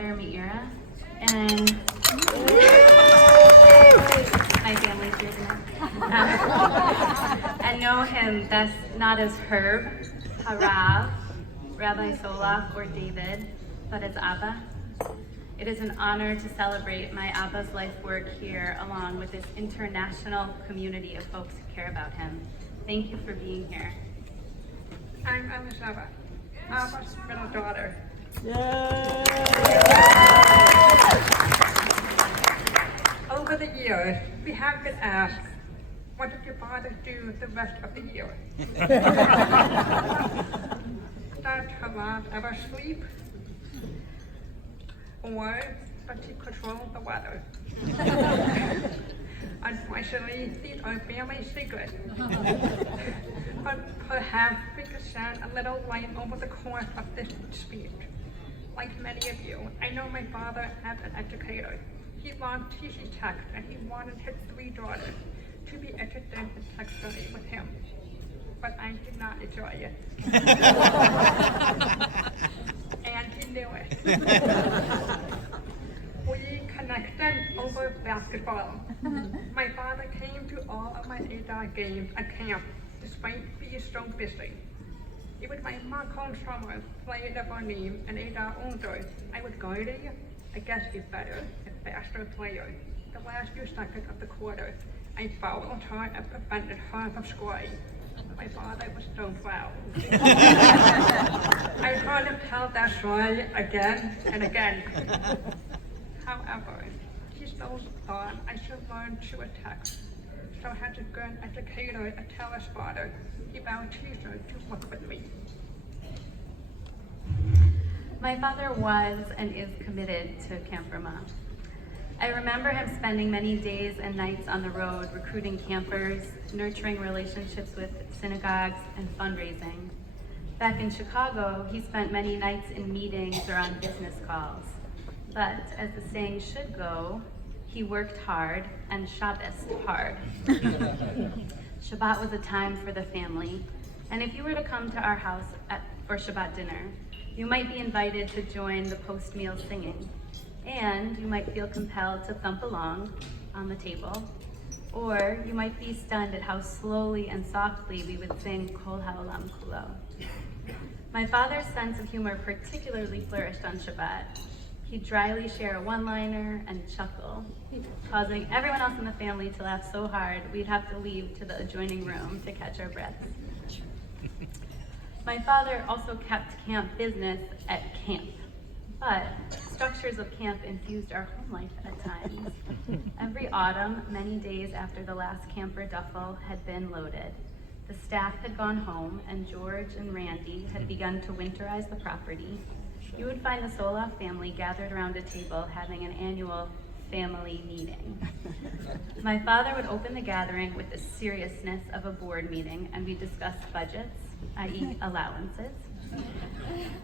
daughter, Meira, and my family's here tonight. I know him best not as Herb, Harav, Rabbi Solach, or David, but as Abba. It is an honor to celebrate my Abba's life work here along with this international community of folks who care about him. Thank you for being here. I'm Elesheva, Abba's middle daughter. Over the years, we have been asked, what did your father do the rest of the year? Did Harav ever sleep? Or does he control the weather? Unfortunately, these are family secrets. But perhaps we could shed a little light over the course of this speech. Like many of you, I know my father as an educator. He loved teaching text and he wanted his 3 daughters to be interested in text study with him. But I did not enjoy it. And he knew it. We connected over basketball. My father came to all of my Ada games at camp, despite being so busy. Even my Marcon summer played the Barnim and Ada older, I was guarding against a better and faster player. The last few seconds of the quarter, I fouled her and prevented her from scoring. My father was so proud. I heard him tell that story again and again. However, he still thought I should learn to text. So as a good educator and telespotter, he vowed teacher to work with me. My father was and is committed to Camp Ramah. I remember him spending many days and nights on the road recruiting campers, nurturing relationships with synagogues, and fundraising. Back in Chicago, he spent many nights in meetings or on business calls. But as the saying should go, he worked hard and Shabbos hard. Shabbat was a time for the family, and if you were to come to our house for Shabbat dinner, you might be invited to join the post-meal singing, and you might feel compelled to thump along on the table, or you might be stunned at how slowly and softly we would sing Kol Ha'olam Kulo. My father's sense of humor particularly flourished on Shabbat. He'd dryly share a one-liner and chuckle, causing everyone else in the family to laugh so hard we'd have to leave to the adjoining room to catch our breaths. My father also kept camp business at camp, but structures of camp infused our home life at times. Every autumn, many days after the last camper duffel had been loaded, the staff had gone home and George and Randy had begun to winterize the property. You would find the Solach family gathered around a table having an annual family meeting. My father would open the gathering with the seriousness of a board meeting, and we'd discuss budgets, i.e. allowances,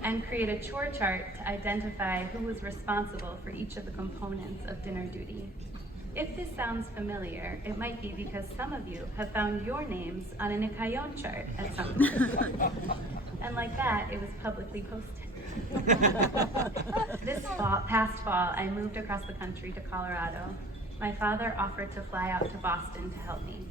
and create a chore chart to identify who was responsible for each of the components of dinner duty. If this sounds familiar, it might be because some of you have found your names on a Nikayon chart at some point. And like that, it was publicly posted. Past fall, I moved across the country to Colorado. My father offered to fly out to Boston to help me.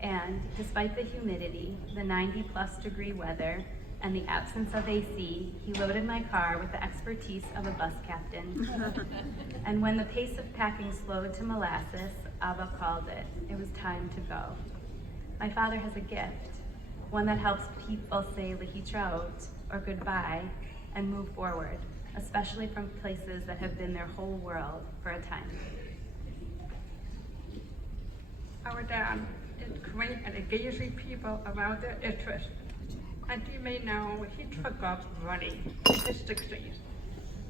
And despite the humidity, the 90+ degree weather, and the absence of AC, he loaded my car with the expertise of a bus captain. And when the pace of packing slowed to molasses, Abba called it. It was time to go. My father has a gift, one that helps people say lehitraot, or goodbye, and move forward, especially from places that have been their whole world for a time. Our dad is great at engaging people around their interests. As you may know, he took up running in his 60s.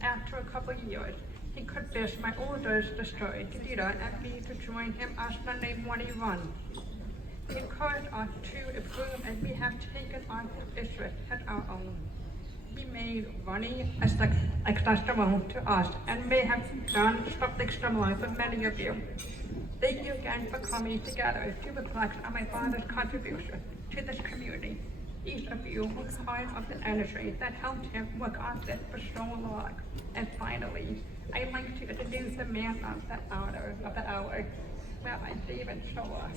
After a couple of years, he convinced my oldest sister, Dita, and me to join him on Sunday morning run. He encouraged us to improve, and we have taken on his interests as our own. He made running accessible to us and may have done something similar for many of you. Thank you again for coming together to reflect on my father's contribution to this community. Each of you was part of the energy that helped him work on this for so long. And finally, I'd like to introduce the man of the hour, Rabbi David Shoah.